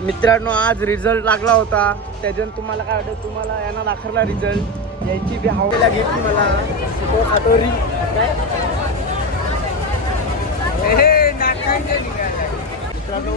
मित्रांनो आज रिझल्ट लागला होता, त्याच्यानं तुम्हाला काय वाटतं, तुम्हाला यांना दाखवला रिझल्ट यांची बी हवेला घेतली मला तो खाटोरी मित्रांनो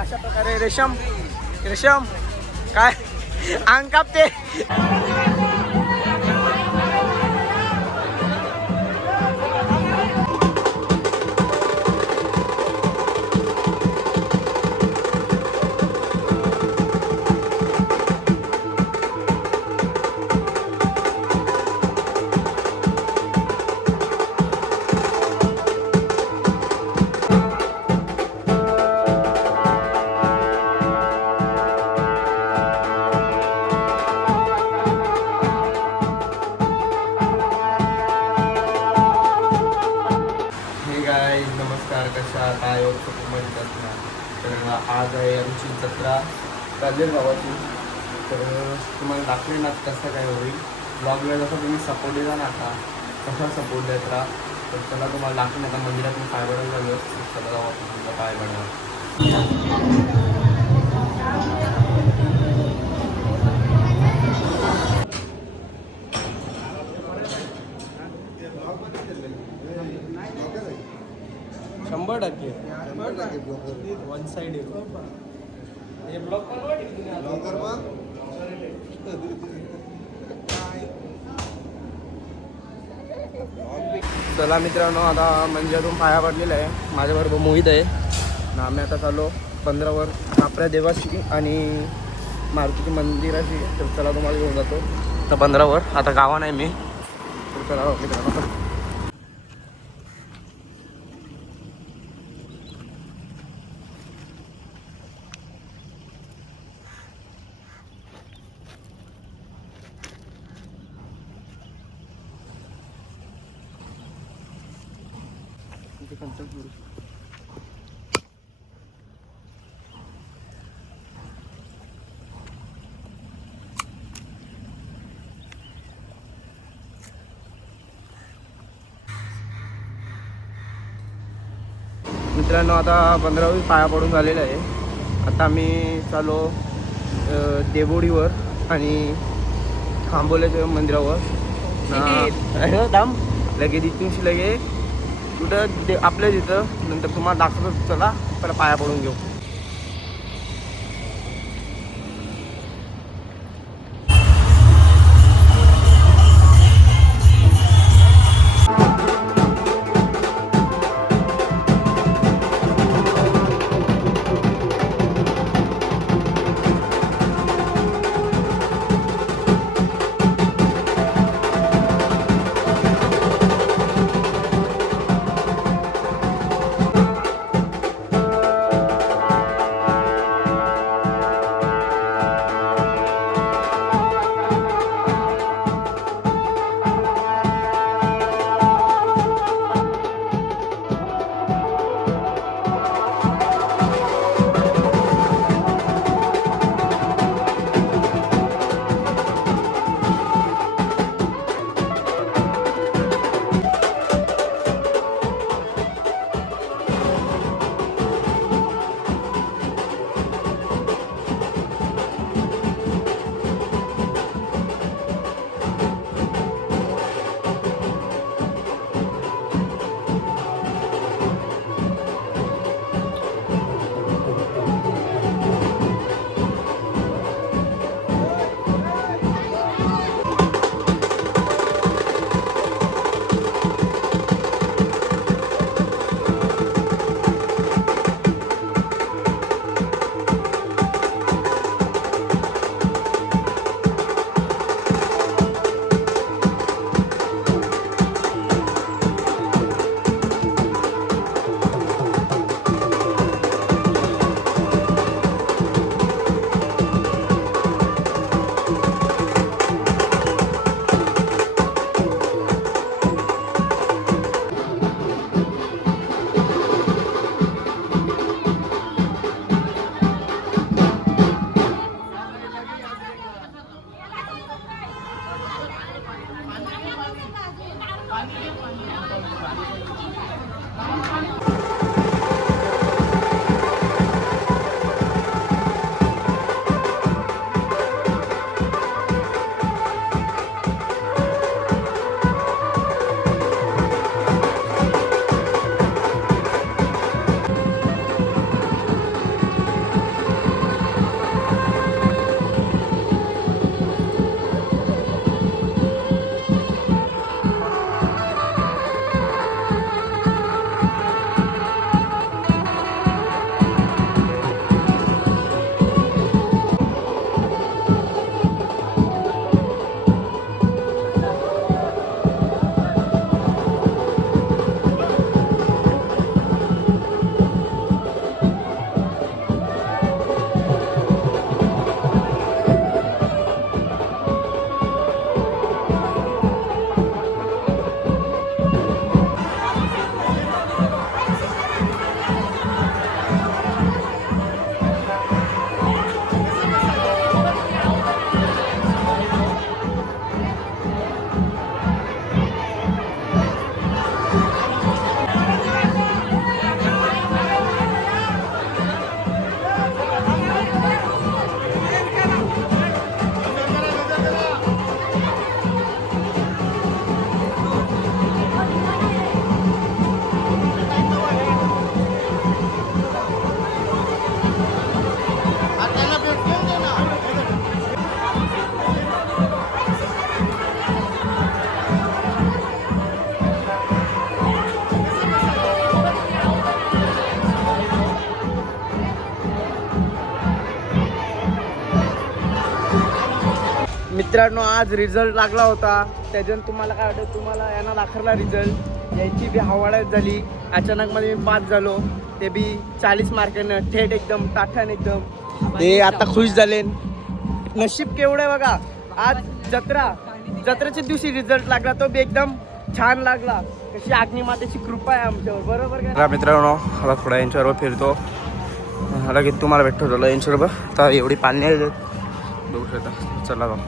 अशा प्रकारे रेशम काय अंग कापते. नमस्कार, कशा काय म्हणतात ना. तर आज आहे आमची जत्रा कालेर गावाची. तर तुम्हाला दाखवे ना कसं काय होईल ब्लॉगला, जसं तुम्ही सपोर्ट दिला ना आता कसा सपोर्ट देत राहा. तर चला तुम्हाला दाखवून आता मंदिरातून पाय पडायला झालं. चला जाऊ आपण तुमचा पाय पडायला. शंभर टक्के वन साइड चला मित्रांनो, आता मंदिरातून पाया पडलेला आहे. माझ्याबरोबर मोहित आहे ना. आम्ही आता चाललो 15वर आपल्या देवाशी आणि मारुतीची मंदिराची. तर चला तुम्हाला घेऊन जातो तर 15वर. आता गावा नाही मी, तर चला मित्रांनो. मित्रांनो आता 15वी पाया पडून झालेलं आहे. आता आम्ही चाललो देवोडीवर आणि खांबोल्याच्या मंदिरावर लगे दिवशी लगे कुठं आपल्या तिथं. नंतर तुम्हाला दाखवतो. चला पहिला पाया पडून घेऊ. मित्रांनो आज रिझल्ट लागला होता. त्याच्यानं तुम्हाला काय वाटतं, तुम्हाला यांना दाखवला रिझल्ट. याची बी हवाळ्यात झाली. अचानक मध्ये मी पास झालो, ते बी 40 मार्कांना थेट एकदम ताठान एकदम. ते आता खुश झाले. नशीब केवढं आहे बघा. आज जत्रेच्या दिवशी रिझल्ट लागला, तो बी एकदम छान लागला. कशी अग्निमातेची कृपा आहे आमच्यावर, बरोबर का मित्रांनो. आता थोडा यांच्याबरोबर फिरतो, लगेच तुम्हाला भेटतो तुला यांच्याबरोबर. तर एवढी पाणी आहे बघू शकता. चला जाऊ.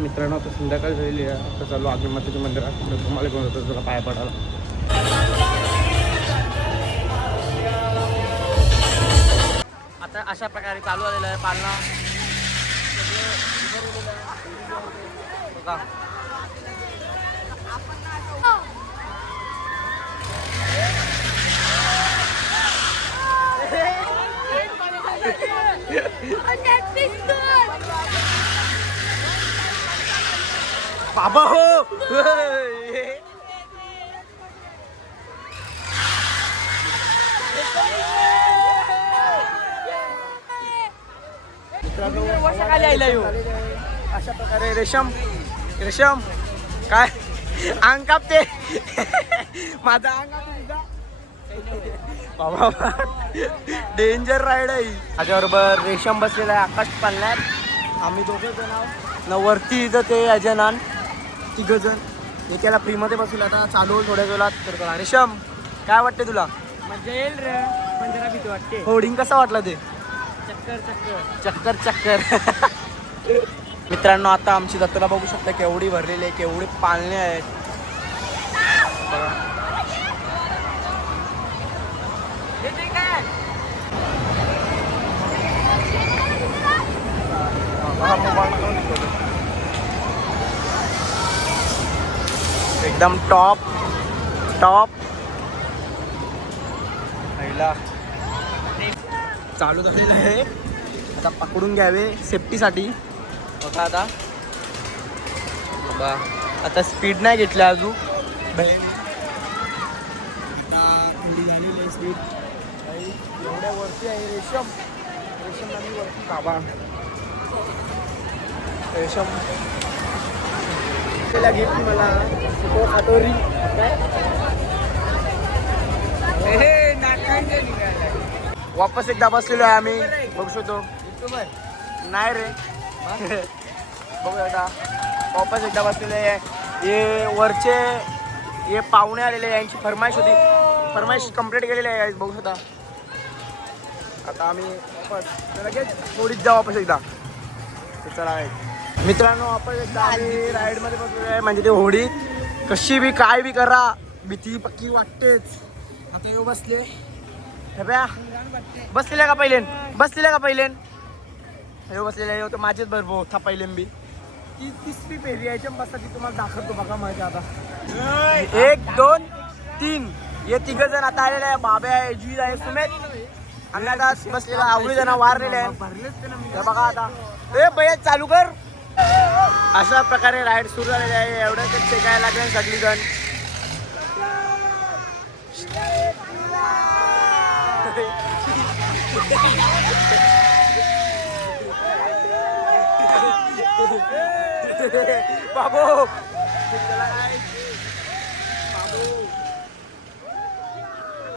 मित्रांनो आता संध्याकाळ झालेली आहे. आता चालू अग्निमातेच्या मंदिरात. तुम्हाला घेऊन जातो तुला पाय पडायला. आता अशा प्रकारे चालू आलेलं आहे पालना. बाबा हो अशा प्रकारे रेशम काय अंग कापते माझा अंग. बाबा डेंजर राईड आहे. माझ्याबरोबर रेशम बसलेला आहे आकाश पालण्यात. आम्ही दोघं जण आहोत न. वरती इथं ते अजनान 3 जण. एकाला फ्रीमध्ये बसवलं. आता चालू थोड्या वेळात तर. रेशम काय वाटते तुला? मजा येईल रे, पण जरा भीती वाटते. होर्डिंग कसं वाटलं ते? चक्कर मित्रांनो आता आमची जत्रा बघू शकता केवढी भरलेली आहे, केवढी पाळणे आहेत. एकदम टॉप पहिला चालू झालेलं आहे. आता पकडून घ्यावे सेफ्टीसाठी. बघा आता स्पीड नाही घेतली अजून. झालेली आहे स्पीड. एवढ्या वरती आहे रेशम आणि वरती बाबा रेशम घेतली मला खाटोरी. वापस एकदा बसलेलो आहे आम्ही. बघू शकतो नाही रे. बघू एकदा वापस एकदा बसलेले आहे. हे वरचे हे पाहुणे आलेले यांची फरमाईश होती. फरमाईश कंप्लीट केलेली आहे बघू शकता. आता आम्ही वापस लगेच थोडीच जाऊ वापस एकदा. चला मित्रांनो वापस एकदा आम्ही राईडमध्ये बसलेलो आहे. म्हणजे ते होडी कशी बी काय बी करा भीती पक्की वाटतेच. आता येऊ बसले बसलेल्या का पहिलेन हे बसलेले आहे. माझेच बरोबर था पहिलेन बी. ती 30वी फेरी यायच्या बसता ती तुम्हाला दाखवतो बघा. माझ्या आता 1 2 3 हे 3 जण आता आलेले आहे. बाब्या आहे, जी आहे, सुमेत आणि आता बसलेला आवडी जण वारलेले आहे बघा. आता ए भैया चालू कर. अशा प्रकारे राईड सुरू झालेली आहे. एवढ्याच ते काय लागले सगळी जण. बाबू